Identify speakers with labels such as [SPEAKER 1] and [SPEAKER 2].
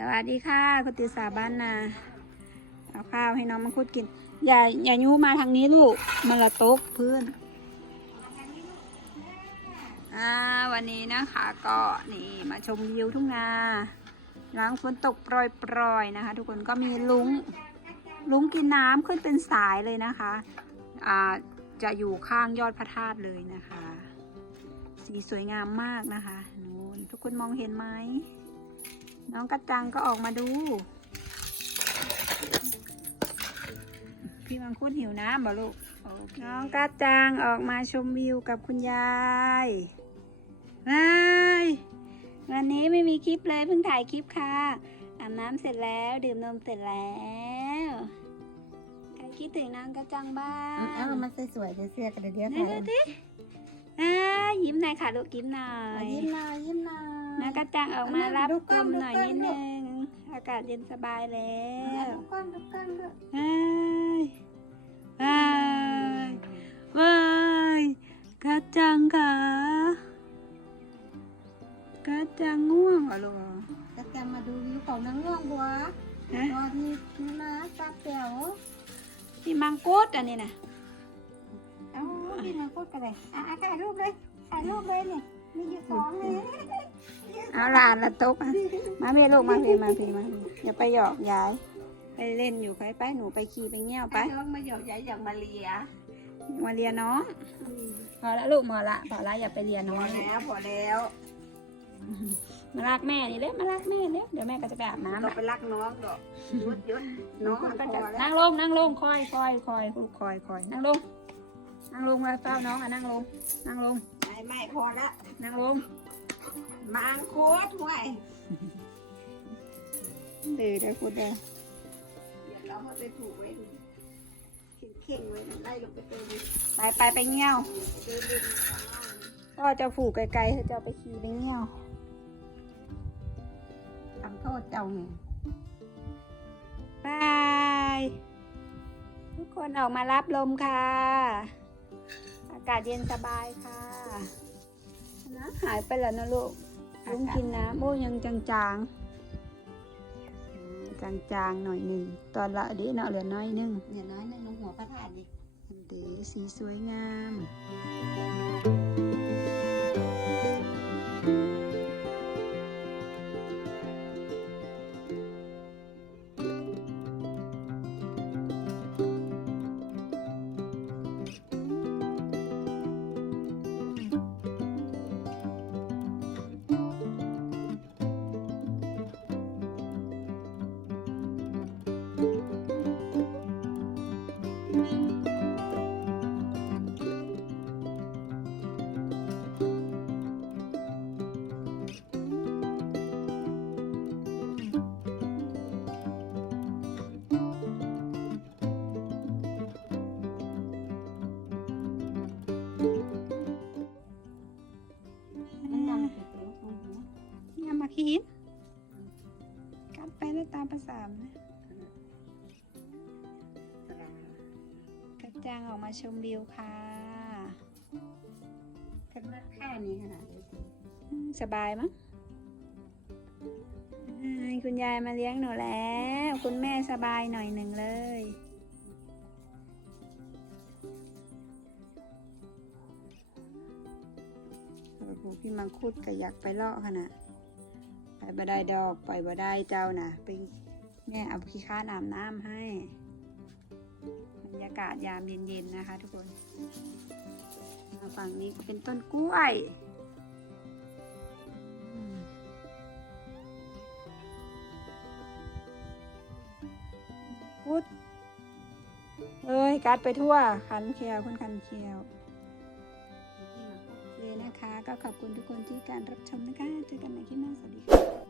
[SPEAKER 1] สวัสดีค่ะคุณติสาบ้านนาเอาข้าวให้น้องมังคุดกิน อย่าอย่ายูมาทางนี้ลูกมันละตกพื้นวันนี้นะคะก็นี่มาชมวิวทุ่งนาหลังฝนตกโปรยๆนะคะ ทุกคนก็มีลุงลุงกินน้ำขึ้นเป็นสายเลยนะคะอ่าจะอยู่ข้างยอดพระธาตุเลยนะคะ สีสวยงามมากนะคะนูนทุกคนมองเห็นไหม น้องกระจังก็ออกมาดู พี่มังคุดหิวน้ำบ่ลูกโอเคน้องกระจังออกมาชมวิวกับคุณยายวายวันนี้ไม่มีคลิปเลยเพิ่งถ่ายคลิปค่ะอาบน้ำเสร็จแล้วดื่มนมเสร็จแล้วใครคิดถึงน้องกระจังบ้าง
[SPEAKER 2] เอ้ามันสวยๆเดี๋ยวเสื้อกันเดี๋ยวเดี๋ยว
[SPEAKER 1] ไหน
[SPEAKER 2] ถ่าย
[SPEAKER 1] ดูดิอ่ายิ้มหน่อยค่ะลูกยิ้มหน่อ
[SPEAKER 2] เอา
[SPEAKER 1] ย
[SPEAKER 2] ยิ้มหน่อยยิ้มหน่อย
[SPEAKER 1] น้องกระจังออกมารับ
[SPEAKER 2] ดู
[SPEAKER 1] ล
[SPEAKER 2] กล้อง
[SPEAKER 1] ม
[SPEAKER 2] ดู
[SPEAKER 1] หน่อย
[SPEAKER 2] กล้อง
[SPEAKER 1] นิด
[SPEAKER 2] ดู
[SPEAKER 1] นึง อากาศเย็นสบายแล้
[SPEAKER 2] เอา
[SPEAKER 1] ว
[SPEAKER 2] ดูก้อนดูก้อนดู
[SPEAKER 1] ว้ายว้ายว้ายกระจังค่ะกระจังง่วงเหรอลูก
[SPEAKER 2] จะแกมาดูวิวของนางง่วงบัว
[SPEAKER 1] ฮะ
[SPEAKER 2] ตอนนี้นี่นะตาเปียว
[SPEAKER 1] นี่มังคุดอันนี้นะ
[SPEAKER 2] เอ้าพี่นางพูดกันเลยอะอะถ่ายรูปเลยถ่ายรูปเลยนี่ มีอยู่สองเลย
[SPEAKER 1] เอาหลานละตุ๊กอะมาเมียลูกมาพี่มาพี่มาอย่าไปหยอกยาย ไปเล่นอยู่ไปไปหนูไปขี่ไปเงี้ยวไป
[SPEAKER 2] น้องมาหยอกยายอย่างมาเลีย
[SPEAKER 1] มาเรียนน้องพอละลูกพอละพอละอย่าไปเรียน
[SPEAKER 2] พ
[SPEAKER 1] น้อ
[SPEAKER 2] องแล้วพอแล้ว
[SPEAKER 1] มารักแม่นี่เล็มารักแม่เล็เดี๋ยวแม่ก็จะไปอาบน้ำ
[SPEAKER 2] ก็
[SPEAKER 1] ละ
[SPEAKER 2] ไปรักน้องดอกยุดยุดน้อง
[SPEAKER 1] ก็
[SPEAKER 2] ก็
[SPEAKER 1] จะ
[SPEAKER 2] พอแล้ว
[SPEAKER 1] นั่งลงนั่งลงคอยคอยคอยลูกคอยคอยนั่งลงนั่งลงมาเฝ้าน้องอะนั่งลงนั่งลง
[SPEAKER 2] ไม่ไม่พอละ
[SPEAKER 1] นั่งลง
[SPEAKER 2] มางโคตรห่วย
[SPEAKER 1] เดี๋ยวได้พูดได้
[SPEAKER 2] เดี๋ยวเราเอาไปผูกไว้ดูเข่งๆไว้ไล่ลงไปเติม
[SPEAKER 1] ไปไปไปเงี้ยว
[SPEAKER 2] เติมดิน
[SPEAKER 1] ก็จะผูกไกลๆเขาจะเอาไปขี่ไปเงี้ยว
[SPEAKER 2] ทำโทษเจ้าไง
[SPEAKER 1] บายทุกคนออกมารับลมค่ะ อากาศเย็นสบายค่ะน้ำ หายไปแล้วนะลูกลุงกินน้ำโอ้ยังจางๆอืมจางๆหน่อยหนึ่ง ตอนละเดีเนาะเหลือน้อยหนึง
[SPEAKER 2] เนี่ยน้อยนึงลงหัวพระธาตุนี่
[SPEAKER 1] ดีสีสวยงาม เนี่ยมาคิดกัดไปได้ตามภาษามนะกระจางออกมาชมวิวค่ะ
[SPEAKER 2] ขึ้นมาแค่นี้ขนาดนี้
[SPEAKER 1] อืมสบายมั้งอ่าคุณยายมาเลี้ยงหนูแล้ว คุณแม่สบายหน่อยหนึ่งเลยเออของพี่มังคุดก็อยากไปเลาะขนาดไป บ่ได้ดอกไปบ่ได้เจ้านะไปแม่เอาขี้ค้านอาบน้ำให้บรรยากาศยามเย็นๆนะคะ ทุกคนมาฝั่งนี้เป็นต้นกล้วยพุดเอ้ยกัดไปทั่ว คันเคียวคุณคันเคียว นะคะ ก็ขอบคุณทุกคนที่การรับชมนะคะ เจอกันใหม่คลิปหน้าสวัสดีค่ะ